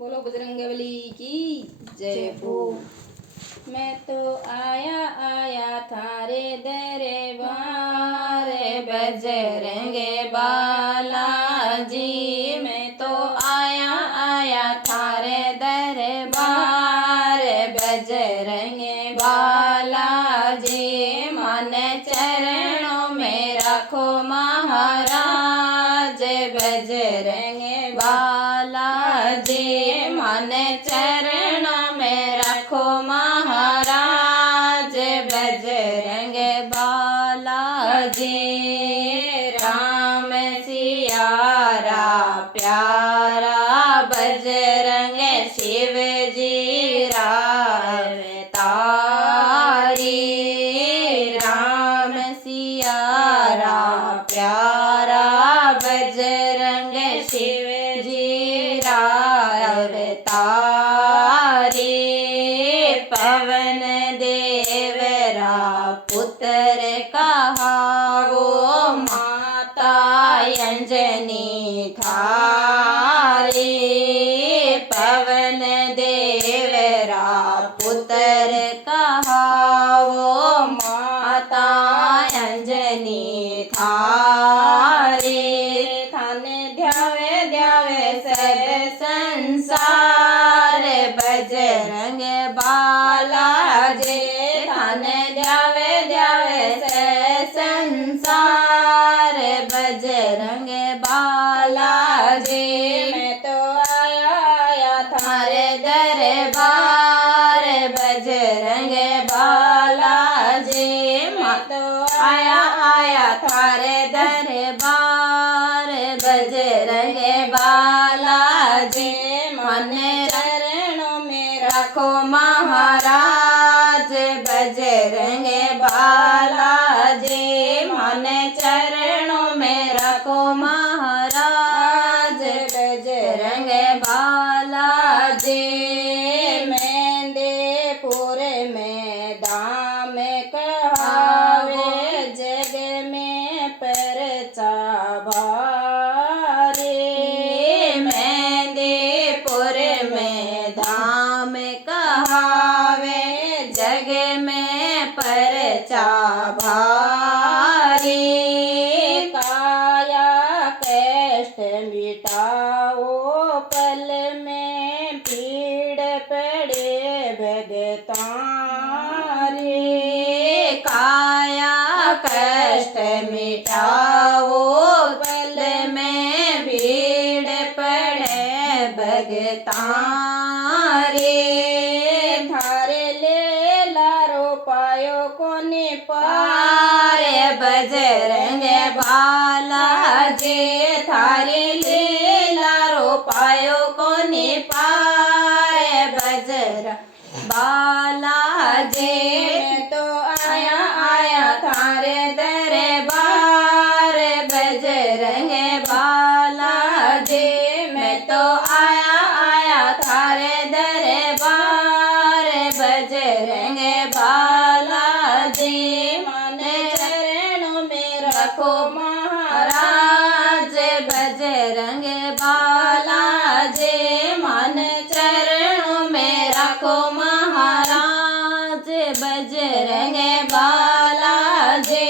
बोलो बजरंगबली की जय हो। मैं तो आया आया थारे दरबार बजरंगे बालाजी। मैं तो आया आया थारे दरबार बजरंगे बालाजी। मन चरणों में रखो महाराज बजरंगे बालाजी। मन चरणों में रखो महाराज बजरंग बालाजी। राम सियारा प्यारा बजरंग शिव जी तारी। राम सियारा प्यारा बजरंग शिव जी तारी। पवन देवरा पुत्र कहावो माता अंजनी थारी। पवन देवरा पुत्र कहावो माता अंजनी थारी। थान ध्यावे ध्यावे सब संसार बजरंग बालाजी। थान ध्यावे ध्यावे सब संसार बजरंग बालाजी। मैं तो आया आया थारे दरबार बजरंग बालाजी। मैं तो आया आया थारे दरबार बजरंग बालाजी। मन चरणों में रखो महाराज बजरंग बालाजी। मन चरणों में रखो महाराज बजरंग बालाजी। मेंदेपुर में दाम कहावे जग में परचा भारी। मेंदेपुर में दाम कहावे जग में परचा भारी। काया कष्ट मिटाओ पल में पीड़ पड़े भगतारी। काया कष्ट मिटाओ पल में भीड़ पड़े भगतारी। थारे ले लारो पायो कोने पार बजरंग बालाजी। थारे ले लारो पायो कोने पार बजरंग बालाजी। मैं तो आया आया थारे दरबार बजरंग बालाजी। मैं तो आया आया थारे दरबार बजरंग बालाजी। मन चरणों में रखो महाराज बजरंग बालाजी। मन चरणों में रखो महाराज बजरंग बालाजी।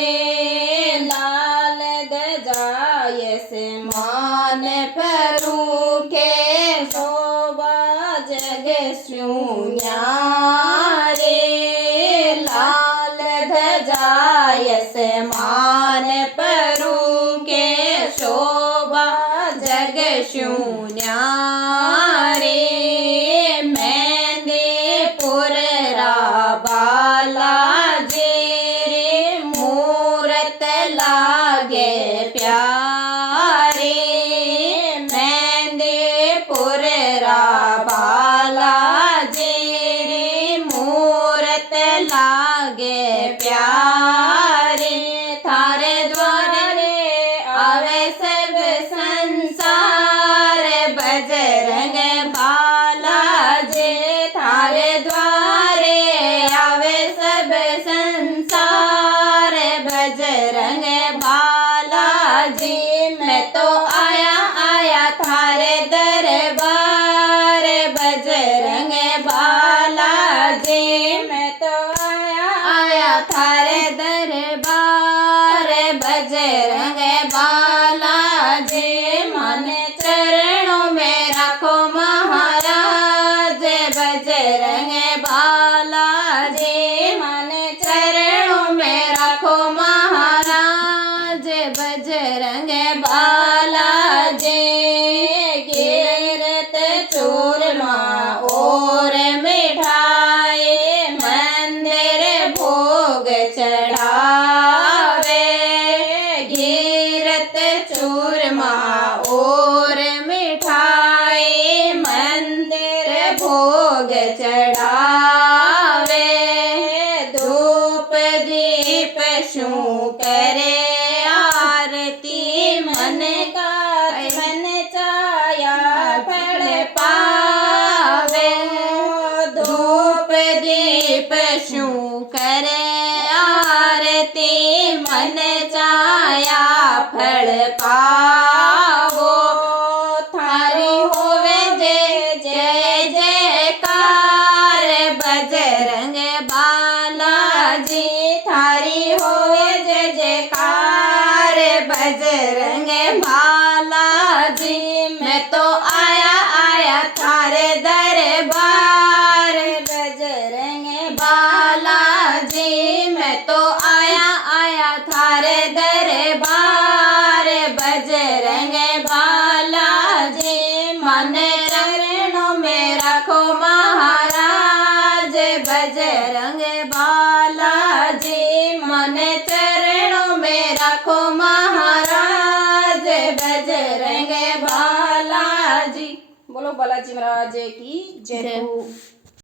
लाल ध्वजाय से मान परू के शोभा जग सुन्यारे। लाल ध्वजाय से मान परू के शोभा जग सुन्यारे। मेंदेपुर बालाजी मूरत लागे प्यारी। मेंदेपुर बालाजी मूरत लागे प्यारी। थारे द्वारे आवे सब संसार बजरंग बालाजी। थारे द्वारे आवे सब संसार बजरंग बालाजी। मैं तो आया आया थारे दरबार चढ़ावे। धूप दीप शू करे आरती मन का मन चाया फल पावे। धूप दीप शू करे आरती मन चाया फल पावो। थारी होवे जय जय जयकार बजरंग बालाजी। थारी होवे जय जयकार बजरंग बालाजी। मैं तो आया आया थारे दरबार बजरंग बालाजी। मैं तो आया आया थारे दरबार बजरंग बालाजी। मन चरणों में रखो महाराज बजरंग बालाजी। मन चरणों में रखो महाराज बजरंग बालाजी। बोलो बालाजी महाराज की जय हो।